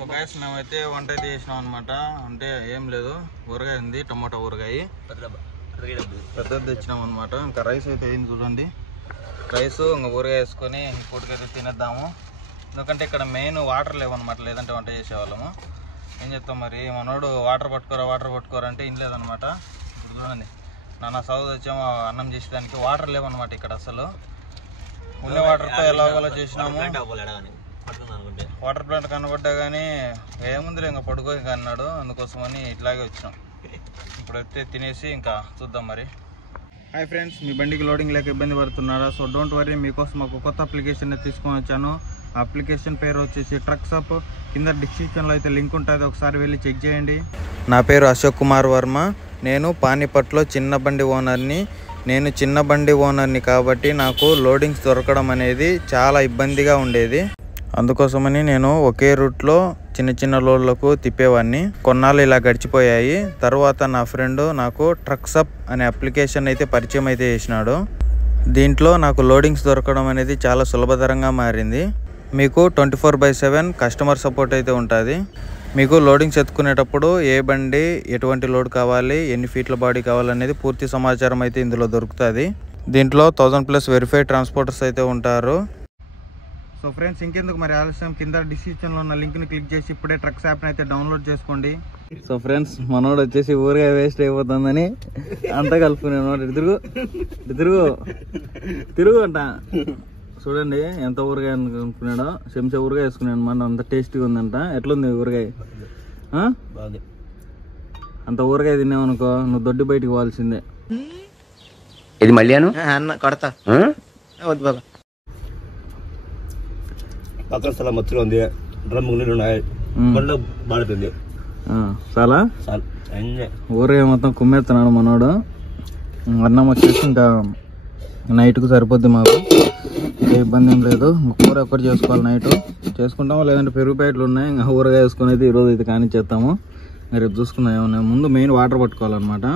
So guys మేమైతే వంట అయితే చేసినాం అనమాట. అంటే ఏం లేదు, ఊరగాయ ఉంది, టమాటా ఊరగాయ పెద్దది తెచ్చినాం అనమాట. ఇంకా రైస్ అయితే అయింది చూడండి. రైస్ ఇంకా ఊరగాయ వేసుకొని పూటకైతే తినేద్దాము. ఎందుకంటే ఇక్కడ మెయిన్ వాటర్ లేవన్నమాట, లేదంటే వంట చేసేవాళ్ళము. ఏం చెప్తాం మరి, మనోడు వాటర్ పట్టుకోరా అంటే ఇన్ లేదనమాట. ఇప్పుడు చూడండి, నాన్న సౌద్ వచ్చాము అన్నం చేసేదానికి వాటర్ లేవన్నమాట ఇక్కడ. అసలు ఉన్న వాటర్తో ఎలాగోలా చేసినాము. వాటర్ ప్లాంట్ కనబడ్డా కానీ ఏముంది ఇంకా పడుకో ఇంకా అన్నాడు. అందుకోసమని ఇట్లాగే వచ్చినాం. ఇప్పుడైతే తినేసి ఇంకా చూద్దాం మరి. హాయ్ ఫ్రెండ్స్, మీ బండికి లోడింగ్ లేక ఇబ్బంది పడుతున్నారా? సో డోంట్ వరీ, మీకోసం ఒక కొత్త అప్లికేషన్ తీసుకొని వచ్చాను. ఆ అప్లికేషన్ పేరు వచ్చేసి ట్రక్సప్. కింద డిస్క్రిప్షన్లో అయితే లింక్ ఉంటుంది, ఒకసారి వెళ్ళి చెక్ చేయండి. నా పేరు అశోక్ కుమార్ వర్మ. నేను పానీపట్లో చిన్న బండి ఓనర్ని కాబట్టి నాకు లోడింగ్స్ దొరకడం అనేది చాలా ఇబ్బందిగా ఉండేది. అందుకోసమని నేను ఒకే రూట్లో చిన్న లోడ్లకు తిప్పేవాడిని. కొన్నాళ్ళు ఇలా గడిచిపోయాయి. తర్వాత నా ఫ్రెండ్ నాకు ట్రక్సప్ అనే అప్లికేషన్ అయితే పరిచయం అయితే చేసినాడు. దీంట్లో నాకు లోడింగ్స్ దొరకడం అనేది చాలా సులభతరంగా మారింది. మీకు 24/7 కస్టమర్ సపోర్ట్ అయితే ఉంటుంది. మీకు లోడింగ్స్ ఎత్తుకునేటప్పుడు ఏ బండి, ఎటువంటి లోడ్ కావాలి, ఎన్ని ఫీట్ల బాడీ కావాలనేది పూర్తి సమాచారం అయితే ఇందులో దొరుకుతుంది. దీంట్లో 1000+ వెరిఫైడ్ ట్రాన్స్పోర్టర్స్ అయితే ఉంటారు. సో ఫ్రెండ్స్, ఇంకెందుకు మరి ఆలస్యం, కింద డిస్క్రిప్షన్లో ఉన్న లింక్ని క్లిక్ చేసి ఇప్పుడే ట్రక్స్ యాప్ని అయితే డౌన్లోడ్ చేసుకోండి. సో ఫ్రెండ్స్, మనోడు వచ్చేసి ఊరగాయ వేస్ట్ అయిపోతుందని అంతా కలుపుకున్నాను. తిరుగు అంట. చూడండి ఎంత ఊరగాయ అనుకున్నాడో, చెంచా ఊరగాయ వేసుకున్నాను అనమాట. అంత టేస్టీగా ఉందంట. ఎట్లుంది ఊరగాయ? అంత ఊరగాయ తిన్నావనుకో, నువ్వు దొడ్డి బయటికి పోవాల్సిందే. ఇది మళ్ళీ అన్న కొడతా. పక్కన స్థలం మత్తులో ఉంది, డ్రమ్ నీళ్ళు ఉన్నాయి, బండ్లో బాడుతుంది. చాలా ఊరగాయ మొత్తం కుమ్మేస్తున్నాడు మనోడు. అన్నం వచ్చేసి ఇంకా నైట్కు సరిపోద్ది మాకు, ఏ ఇబ్బంది ఏం లేదు. కూర ఒక్కటి చేసుకోవాలి, నైట్ చేసుకుంటాము. లేదంటే పెరుగు ప్యాకెట్లు ఉన్నాయి, ఇంకా ఊరగాయ వేసుకుని అయితే ఈరోజు అయితే కానిచ్చేస్తాము. రేపు చూసుకున్నాం ఏమన్నా. ముందు మెయిన్ వాటర్ పట్టుకోవాలన్నమాట.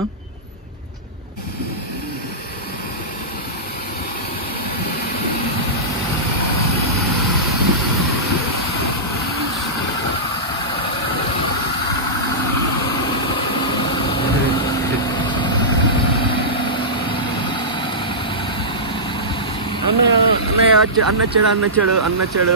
అన్నచ్చాడు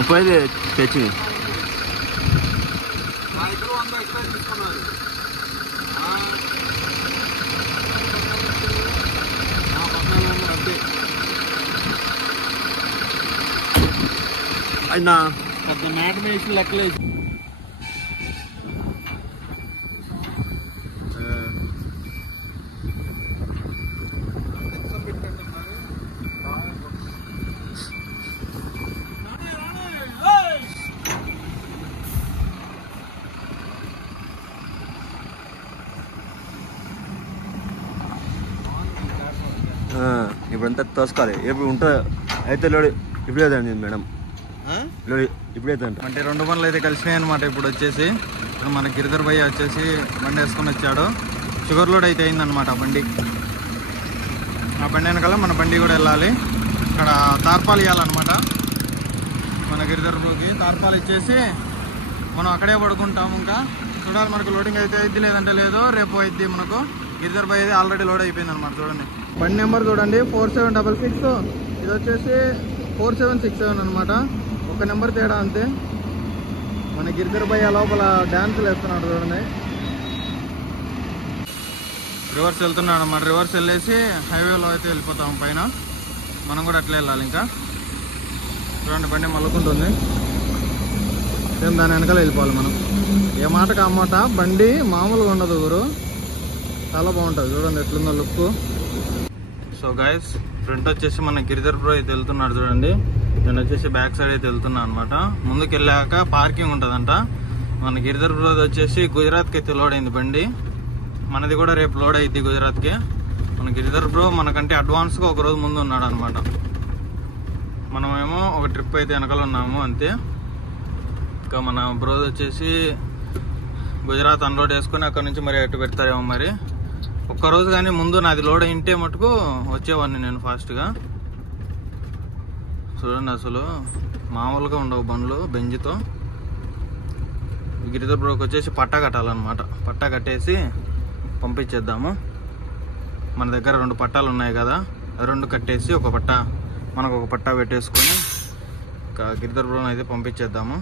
ఉపాధి తెచ్చి అయినా పెద్ద మ్యాట్ వేసి లెక్కలేదు. ఇప్పుడంతా తోసుకోవాలి. ఎప్పుడు ఉంటుంది అయితే లోడి ఇప్పుడు అవుతుంది మేడం, లోడి ఇప్పుడు అవుతుంది. అంటే 2 బండ్లు అయితే కలిసినాయి అనమాట. ఇప్పుడు వచ్చేసి మన గిరిధర్ భయ్య వచ్చేసి బండి వేసుకొని వచ్చాడు. షుగర్ లోడ్ అయితే అయిందనమాట ఆ బండి. ఆ బండి వెనకాల మన బండి కూడా వెళ్ళాలి. అక్కడ తార్పాలు ఇవ్వాలన్నమాట. మన గిరిధర్ బ్రోకి తార్పాలు ఇచ్చేసి మనం అక్కడే పడుకుంటాము. ఇంకా చూడాలి మనకు లోడింగ్ అయితే అయింది, లేదంటే లేదు. రేపు అయింది మనకు. గిరిధర్ భయ్య ఆల్రెడీ లోడ్ అయిపోయింది అనమాట. చూడండి బండి నెంబర్ చూడండి, 4766. ఇది వచ్చేసి 4767 అనమాట. ఒక నెంబర్ తేడా అంతే. మన గిరిధర్ భయ్య లోపల డ్యాన్సులు వేస్తున్నాడు చూడండి. రివర్స్ వెళ్తున్నాడు అన్నమాట. రివర్స్ వెళ్ళేసి హైవేలో అయితే వెళ్ళిపోతాం పైన. మనం కూడా అట్లే వెళ్ళాలి. ఇంకా చూడండి బండి మల్లుకుంటుంది. సేమ్ దాని వెనకాల వెళ్ళిపోవాలి మనం. ఏ మాటకు ఆ మాట, బండి మామూలుగా ఉండదు గురు. చాలా బాగుంటుంది. చూడండి ఎట్లుందో లుక్. సో గైస్, ఫ్రంట్ వచ్చేసి మన గిరిధర్ బ్రో అయితే వెళ్తున్నాడు చూడండి. నేను వచ్చేసి బ్యాక్ సైడ్ అయితే వెళ్తున్నా అనమాట. ముందుకు వెళ్ళాక పార్కింగ్ ఉంటుందంట. మన గిరిధర్ బ్రో వచ్చేసి గుజరాత్కి అయితే లోడ్ అయింది బండి. మనది కూడా రేపు లోడ్ అయింది గుజరాత్కి. మన గిరిధర్ బ్రో మనకంటే అడ్వాన్స్గా ఒక రోజు ముందు ఉన్నాడు అనమాట. మనమేమో ఒక ట్రిప్ అయితే వెనకాల ఉన్నాము అంతే. ఇంకా మన బ్రో వచ్చేసి గుజరాత్ అన్లోడ్ వేసుకొని అక్కడ నుంచి మరి అటు పెడతారేమో. మరి ఒక్కరోజు కానీ ముందు నాది లోడ్ అయింటే మటుకు వచ్చేవాడిని నేను ఫాస్ట్గా. చూడండి అసలు మామూలుగా ఉండవు బండ్లు బెంజ్తో. గిరిధర్ బ్రోకి వచ్చేసి పట్టా కట్టాలన్నమాట. పట్టా కట్టేసి పంపించేద్దాము. మన దగ్గర 2 పట్టాలు ఉన్నాయి కదా, 2 కట్టేసి ఒక పట్టా మనకు ఒక పట్టా పెట్టేసుకొని గిరిధర్ బ్రోని అయితే పంపించేద్దాము.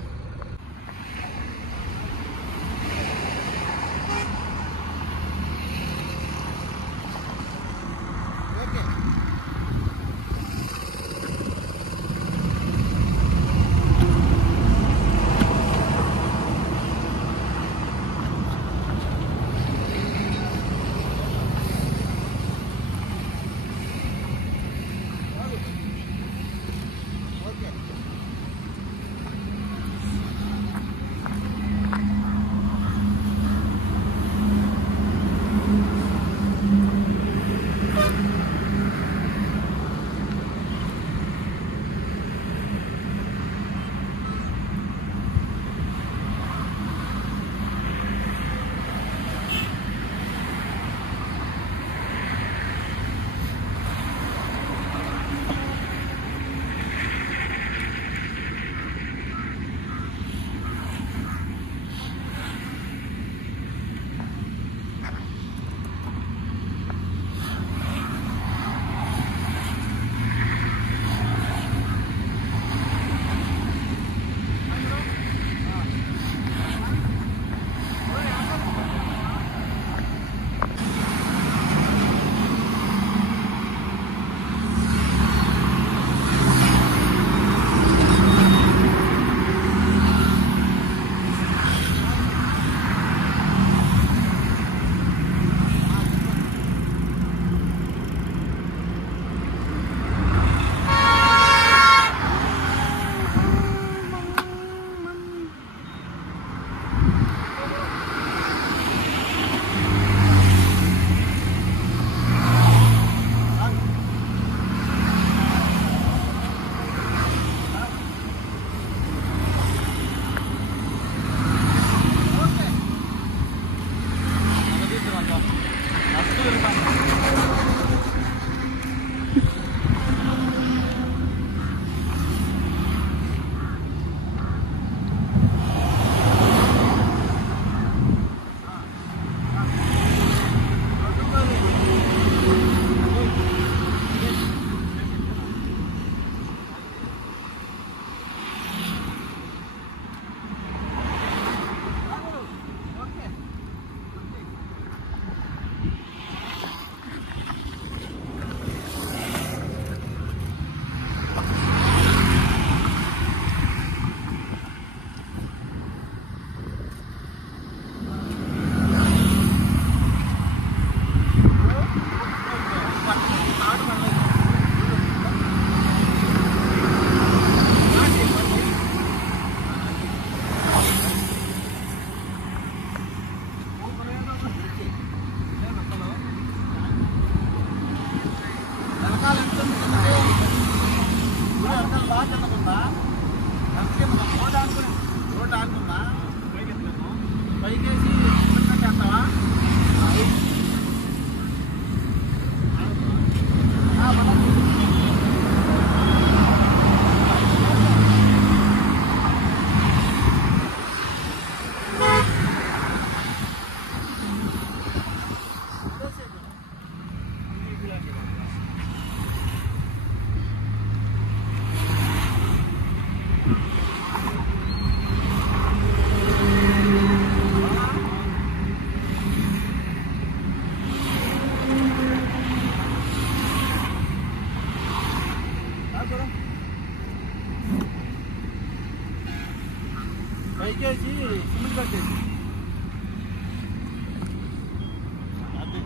పైకేసి సిమెంట్ కట్టేసి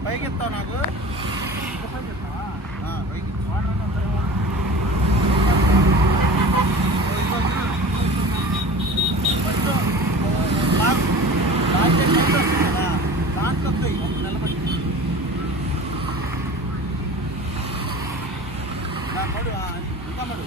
పైకి ఎత్తావు నాకు పైకి దాంట్లో నిలబడి మడు ఇంకా మడు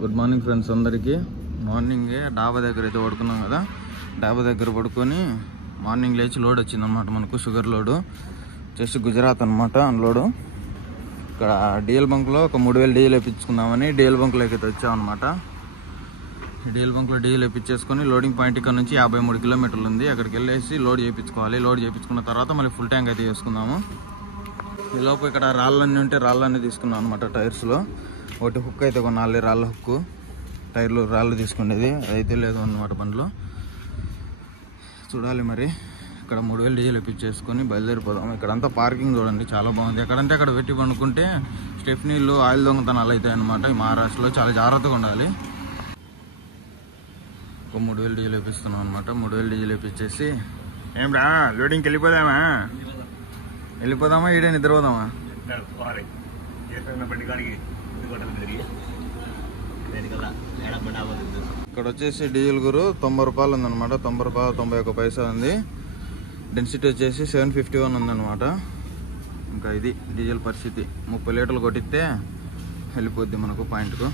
గుడ్ మార్నింగ్ ఫ్రెండ్స్ అందరికీ. మార్నింగే డాబా దగ్గర అయితే పడుకున్నాం కదా, డాబా దగ్గర పడుకొని మార్నింగ్ లేచి లోడ్ వచ్చిందనమాట మనకు, షుగర్ లోడు జస్ట్ గుజరాత్ అనమాట అన్లోడు. ఇక్కడ డీజిల్ బంక్లో ఒక 3000 డీజిల్ వేయించుకుందామని డీజిల్ బంక్లోకి అయితే వచ్చామన్నమాట. డీజిల్ బంక్లో డీజిల్ వేయించేసుకొని లోడింగ్ పాయింట్ ఇక్కడ నుంచి 53 కిలోమీటర్లు ఉంది, అక్కడికి వెళ్ళేసి లోడ్ చేయించుకోవాలి. లోడ్ చేయించుకున్న తర్వాత మళ్ళీ ఫుల్ ట్యాంక్ అయితే చేసుకుందాము. ఈలోపు ఇక్కడ రాళ్ళన్నీ ఉంటే రాళ్ళన్నీ తీసుకున్నాం అనమాట. టైర్స్లో ఒకటి హుక్ అయితే కొనాలి, రాళ్ళ హుక్కు. టైర్లు రాళ్ళు తీసుకునేది అదైతే లేదు అన్నమాట బండ్లో. చూడాలి మరి. ఇక్కడ 3000 డీజిల్ వేయించేసుకొని బయలుదేరిపోదాం. ఇక్కడంతా పార్కింగ్ చూడండి చాలా బాగుంది. ఎక్కడంటే అక్కడ పెట్టి పండుకుంటే స్టెఫ్నీలు ఆయిల్ దొంగతనాలు అవుతాయి అనమాట. ఈ మహారాష్ట్రలో చాలా జాగ్రత్తగా ఉండాలి. ఒక 3000 డీజిల్ వేపిస్తున్నాం అనమాట. 3000 డీజిల్ వేపించేసి ఏం రా లోడింగ్కి వెళ్ళిపోదామా? వెళ్ళిపోదామా ఈడే నిద్రపోదామా? ఇక్కడ వచ్చేసి డీజిల్ గురు 90 రూపాయలు ఉందన్నమాట. 90 రూపాయలు 91 పైసా ఉంది. డెన్సిటీ వచ్చేసి 751 ఉందన్నమాట. ఇంకా ఇది డీజిల్ పరిస్థితి. 30 లీటర్లు కొట్టిస్తే వెళ్ళిపోద్ది మనకు పాయింట్కు.